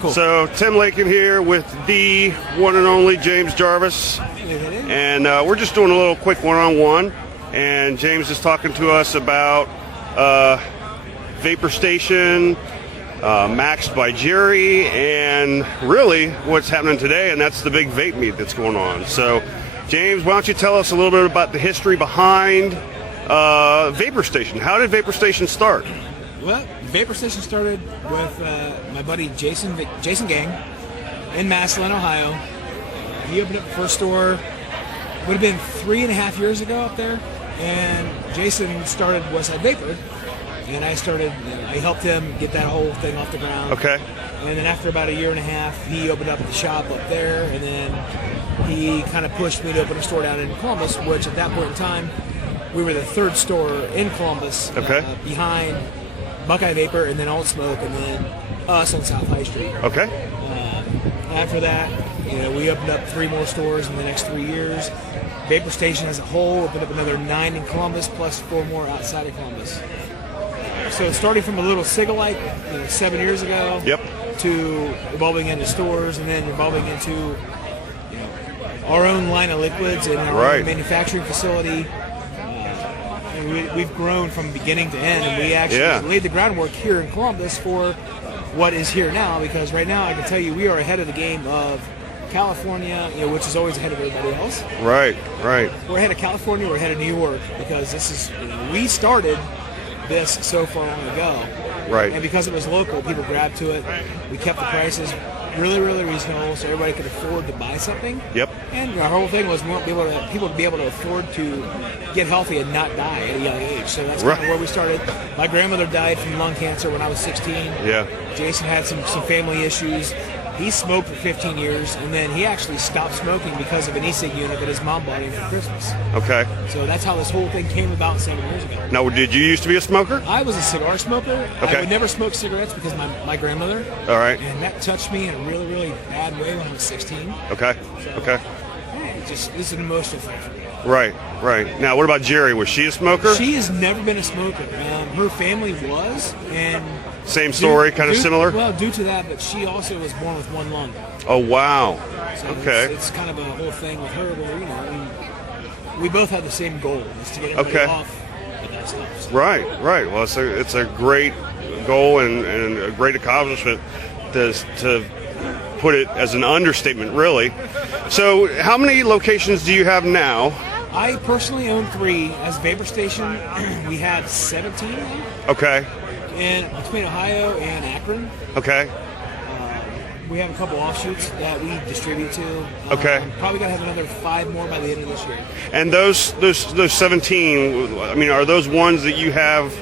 Cool. So Tim Lakin here with the one and only James Jarvis, and we're just doing a little quick one-on-one. And James is talking to us about Vapor Station, maxed by Jerry, and really what's happening today, and that's the big vape meet that's going on. So, James, why don't you tell us a little bit about the history behind Vapor Station? How did Vapor Station start? Well, Vapor Station started with my buddy Jason Gang in Massillon, Ohio. He opened up the first store, would have been 3.5 years ago up there, and Jason started Westside Vapor, and I helped him get that whole thing off the ground. Okay. And then after about 1.5 years, he opened up the shop up there, and then he kind of pushed me to open a store down in Columbus, which at that point in time, we were the third store in Columbus, okay, behind Buckeye Vapor, and then Alt Smoke, and then us on South High Street. Okay. After that, we opened up 3 more stores in the next 3 years. Vapor Station as a whole opened up another 9 in Columbus, plus 4 more outside of Columbus. So starting from a little Cigalite, 7 years ago, yep, to evolving into stores, and then evolving into our own line of liquids and our own manufacturing facility. We've grown from beginning to end, and we actually laid the groundwork here in Columbus for what is here now, because right now I can tell you we are ahead of the game of California, which is always ahead of everybody else. Right. We're ahead of California, we're ahead of New York, because this is, we started this so far long ago. Right. And because it was local, people grabbed to it. We kept the prices really, really reasonable, so everybody could afford to buy something. Yep. And our whole thing was we want people to be able to afford to get healthy and not die at a young age. So that's kind of where we started. My grandmother died from lung cancer when I was 16. Yeah. Jason had some family issues. He smoked for 15 years, and then he actually stopped smoking because of an e-cig unit that his mom bought him for Christmas. Okay. So that's how this whole thing came about 7 years ago. Now, did you used to be a smoker? I was a cigar smoker. Okay. I would never smoke cigarettes because my grandmother. All right. And that touched me in a really, really bad way when I was 16. Okay. So, okay. It's an emotional thing for me. Right. Now, what about Jerry? Was she a smoker? She has never been a smoker. Her family was, and same story, kind of similar? Well, due to that, but she also was born with one lung. Oh, wow. So okay. It's kind of a whole thing with her where, we both had the same goal, is to get everybody off with that stuff. So. Right. Well, it's a great goal and a great accomplishment to put it as an understatement, really. So how many locations do you have now? I personally own 3. As Vapor Station, we have 17 now. Okay. And between Ohio and Akron. Okay. We have a couple offshoots that we distribute to. Okay. Probably gonna have another 5 more by the end of this year. And those 17, I mean, are those ones that you have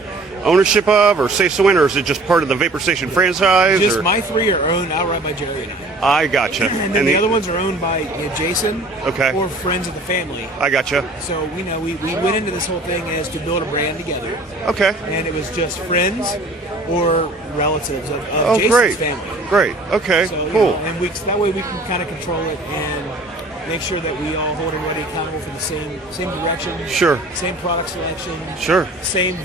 ownership of, or say so in, or is it just part of the Vapor Station franchise? Just my 3 are owned outright by Jerry now. I gotcha. And then the other ones are owned by Jason. Okay. Or friends of the family. I gotcha. So we went into this whole thing as to build a brand together. Okay. And it was just friends or relatives of Jason's great. family. Great. Okay. So, cool. And that way we can kind of control it and make sure that we all hold everybody accountable for the same direction. Sure. Same product selection. Sure. Same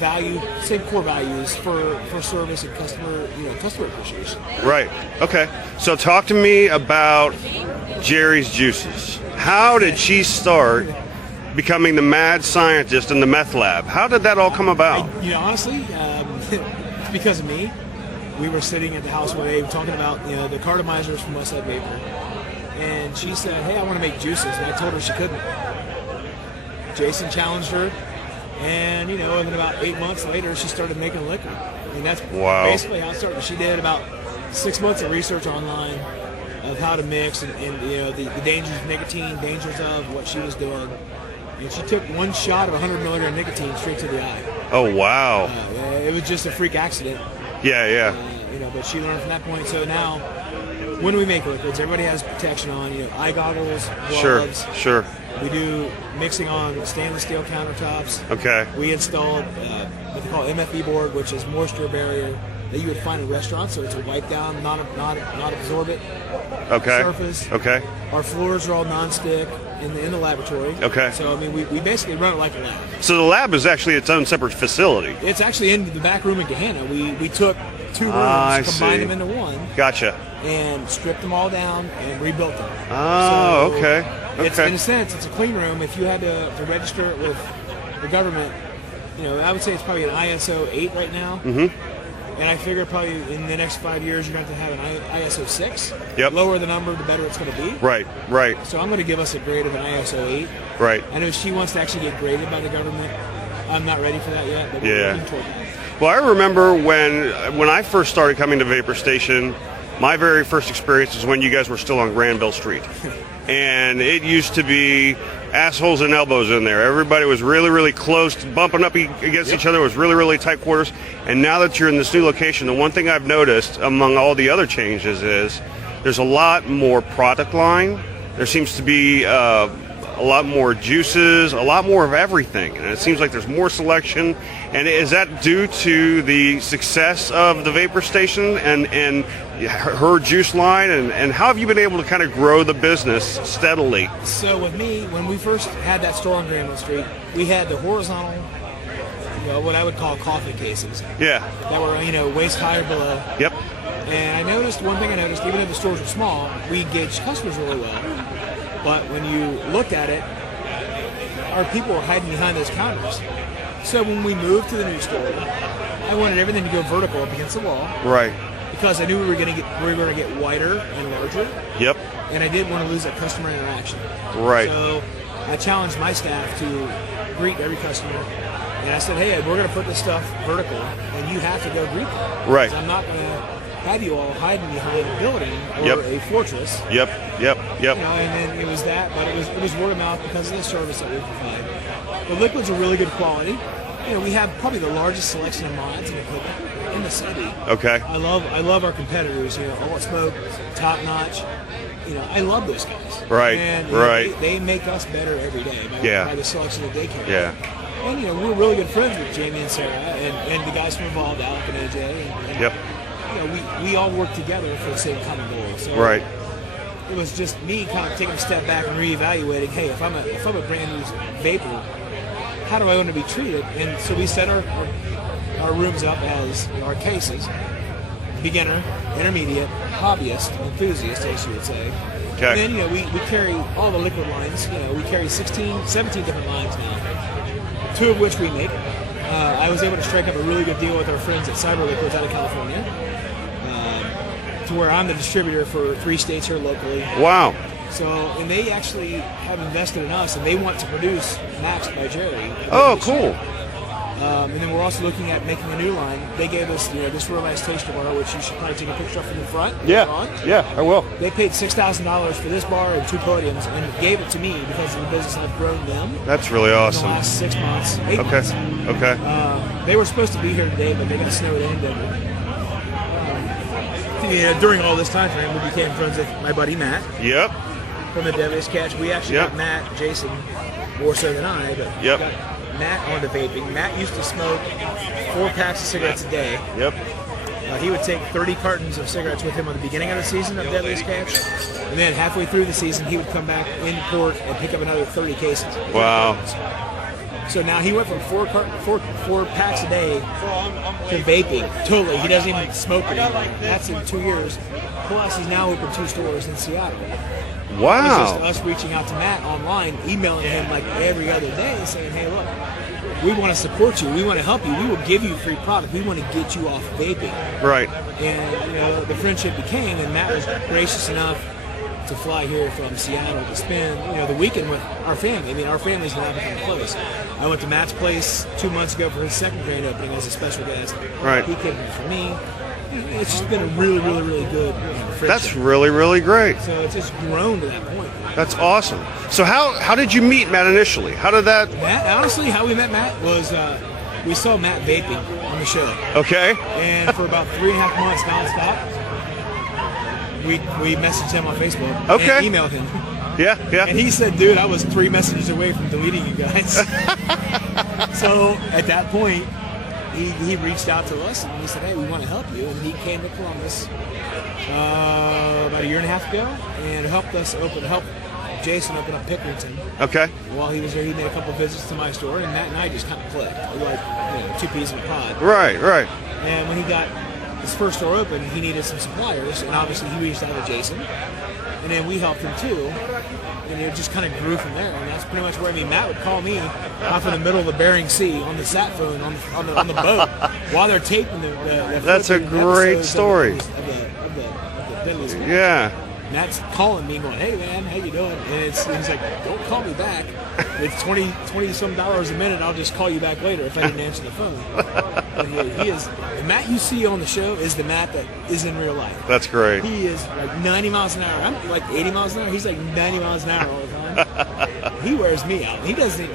core values for service and customer appreciation. Right. Okay. So talk to me about Jerry's Juices. How did she start becoming the mad scientist in the meth lab? How did that all come about? Honestly, it's because of me. We were sitting at the house one day talking about the cartomizers from Westside Vapor. And she said, "Hey, I want to make juices," and I told her she couldn't. Jason challenged her, and and then about 8 months later, she started making liquor. And that's basically how it started. She did about 6 months of research online of how to mix and the dangers of nicotine, dangers of what she was doing. And she took 1 shot of 100 milligram nicotine straight to the eye. Oh wow! It was just a freak accident. Yeah. But she learned from that point. So now, when we make liquids, everybody has protection on, eye goggles, gloves. Sure. We do mixing on stainless steel countertops. Okay. We installed what they call MFE board, which is moisture barrier that you would find in restaurants. So it's a wipe down, not absorbent surface. Okay. Our floors are all non-stick. in the laboratory. Okay. So I mean, we basically run it like a lab. So the lab is actually its own separate facility. It's actually in the back room in Gehenna. We took 2 rooms, combined them into one, Gotcha. and stripped them all down and rebuilt them. Oh, So okay. It's, Okay. in a sense, it's a clean room. If you had to register it with the government, I would say it's probably an ISO 8 right now. And I figure probably in the next 5 years you're going to have an ISO 6. Yep. Lower the number, the better it's going to be. Right. Right. So I'm going to give us a grade of an ISO 8. Right. I know she wants to actually get graded by the government. I'm not ready for that yet, but we're Yeah. working toward that. Well, I remember when I first started coming to Vapor Station, my very first experience is when you guys were still on Granville Street. And it used to be assholes and elbows in there. Everybody was really, really close, bumping up against each other. It was really, really tight quarters. And now that you're in this new location, the one thing I've noticed among all the other changes is there's a lot more product line. There seems to be a lot more juices, a lot more of everything. And it seems like there's more selection. And is that due to the success of the Vapor Station and her juice line? And how have you been able to kind of grow the business steadily? So with me, when we first had that store on Granville Street, we had the horizontal, what I would call coffee cases. Yeah. That were, waist high or below. Yep. And one thing I noticed, even though the stores were small, we gauged customers really well. But when you looked at it, our people were hiding behind those counters. So when we moved to the new store, I wanted everything to go vertical up against the wall. Right. Because I knew we were going to get wider and larger. Yep. And I didn't want to lose that customer interaction. Right. So I challenged my staff to greet every customer. And I said, hey, we're going to put this stuff vertical, and you have to go greet them. Right. 'Cause I'm not going to have you all hiding behind a building or Yep. a fortress. Yep. Yep. Yep. And then it was that, but it was word of mouth because of the service that we provide. The liquids are really good quality. We have probably the largest selection of mods and equipment in the city. Okay. I love our competitors. All Smoke, Top Notch. I love those guys. Right. And right. They make us better every day by the selection that they carry. Yeah. And we're really good friends with Jamie and Sarah and the guys from Evolved, Alec and AJ. And Yep. we all work together for the same common goal. So Right. it was just me kind of taking a step back and reevaluating. Hey, if I'm a brand new vapor, how do I want to be treated? And so we set our rooms up as our cases: beginner, intermediate, hobbyist, enthusiast, as you would say. Okay. And then we carry all the liquid lines. We carry 17 different lines now, 2 of which we make. I was able to strike up a really good deal with our friends at Cyber Liquids out of California, to where I'm the distributor for 3 states here locally. Wow. So, and they actually have invested in us, and they want to produce Maxed by Jerry. Oh, cool. And then we're also looking at making a new line. They gave us this real nice taster bar, which you should probably take a picture of from the front. Yeah. Yeah, I will. They paid $6,000 for this bar and 2 podiums, and gave it to me because of the business I've grown them That's really in the awesome. last 6 months, 8 Okay. months. Okay. They were supposed to be here today, but they got snowed in Denver. During all this time frame, we became friends with my buddy Matt Yep. from the Devious Catch. We actually Yep. got Matt, Jason, more so than I, but Yep. got Matt on the vaping. Matt used to smoke 4 packs of cigarettes a day. Yep. He would take 30 cartons of cigarettes with him at the beginning of the season of Deadliest Catch, and then halfway through the season, he would come back in port and pick up another 30 cases. Wow. So now he went from 4 packs a day to vaping. Totally, he doesn't even smoke anymore. That's in 2 years. Plus, he's now opened 2 stores in Seattle. It's just Wow. us reaching out to Matt online, emailing him like every other day, saying, "Hey, look, we want to support you. We want to help you. We will give you free product. We want to get you off vaping." Right. And the friendship became, and Matt was gracious enough to fly here from Seattle to spend the weekend with our family. I mean, our family's now become close. I went to Matt's place 2 months ago for his second grand opening as a special guest. Right. He came for me. It's just been a really, really, really good friendship. That's really, really great. So it's just grown to that point. That's awesome. So how did you meet Matt initially? How did that? Matt, honestly, how we met Matt was we saw Matt vaping on the show. Okay. And for about 3.5 months nonstop, we messaged him on Facebook. Okay. And emailed him. Yeah. Yeah. And he said, dude, I was 3 messages away from deleting you guys. So at that point, he reached out to us and he said, hey, we want to help you. And he came to Columbus about 1.5 years ago and helped us Jason up in Pickerington. Okay. While he was there, he made a couple visits to my store, and Matt and I just kind of clicked. We were like, two peas in a pod. Right. And when he got his first store open, he needed some suppliers, and obviously he reached out to Jason, and then we helped him too, and it just kind of grew from there. And that's pretty much where Matt would call me off in the middle of the Bering Sea on the sat phone on the boat while they're taping the That's a great story. Of the Deadliest. Yeah. Matt's calling me going, hey man, how you doing? And he's like, don't call me back. It's $20 some a minute. I'll just call you back later if I didn't answer the phone. And he is the Matt you see on the show is the Matt that is in real life. That's great. He is like 90 miles an hour. I'm like 80 miles an hour. He's like 90 miles an hour all the time. He wears me out. He doesn't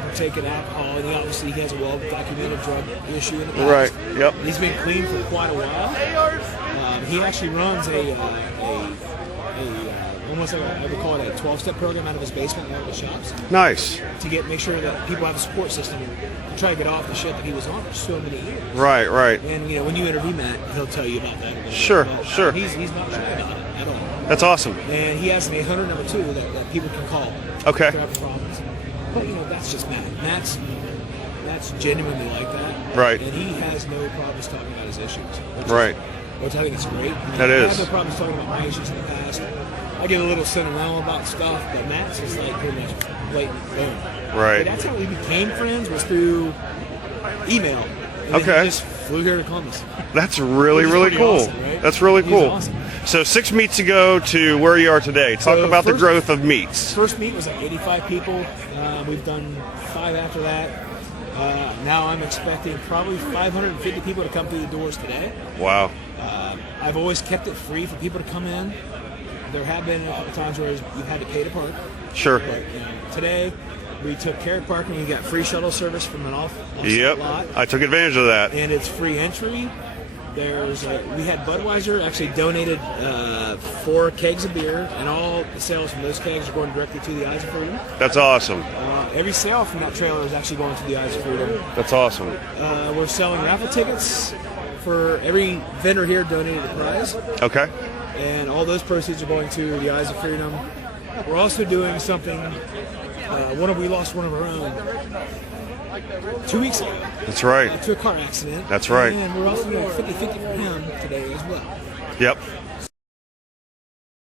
partake in alcohol, and he has a well-documented drug issue in the past. Right. Yep. He's been clean for quite a while. He actually runs almost like I would call it a 12-step program out of his basement, out of his shops. Nice. To make sure that people have a support system to try to get off the shit that he was on for so many years. Right. And when you interview Matt, he'll tell you about that. Sure. He's not shy about it at all. That's awesome. And he has an 800 number too that people can call. Okay. If they have problems. But that's just Matt. Matt's genuinely like that. Right. And he has no problems talking about his issues. Which I think is great. That is. I have no problems talking about my issues in the past. I get a little sentimental about stuff, but Matt's just like pretty much blatant. Boom. Right. But that's how we became friends, was through email. And then Okay. he just flew here to Columbus. That's really cool. Awesome, right? That's really He's cool. awesome. So 6 meets ago to where you are today. Talk about the growth of meets. First meet was like 85 people. We've done 5 after that. Now I'm expecting probably 550 people to come through the doors today. Wow. I've always kept it free for people to come in. There have been a couple times where you've had to pay to park. Sure. But today we took care of parking. We got free shuttle service from an off-site lot. I took advantage of that. And it's free entry. We had Budweiser actually donated 4 kegs of beer, and all the sales from those kegs are going directly to the Eyes of Freedom. That's awesome. Every sale from that trailer is actually going to the Eyes of Freedom. That's awesome. We're selling raffle tickets for every vendor here donated a prize. Okay. And all those proceeds are going to the Eyes of Freedom. We're also doing something. We lost one of our own 2 weeks ago. That's right. To a car accident. That's right. And we're also doing 50-50 for him today as well. Yep.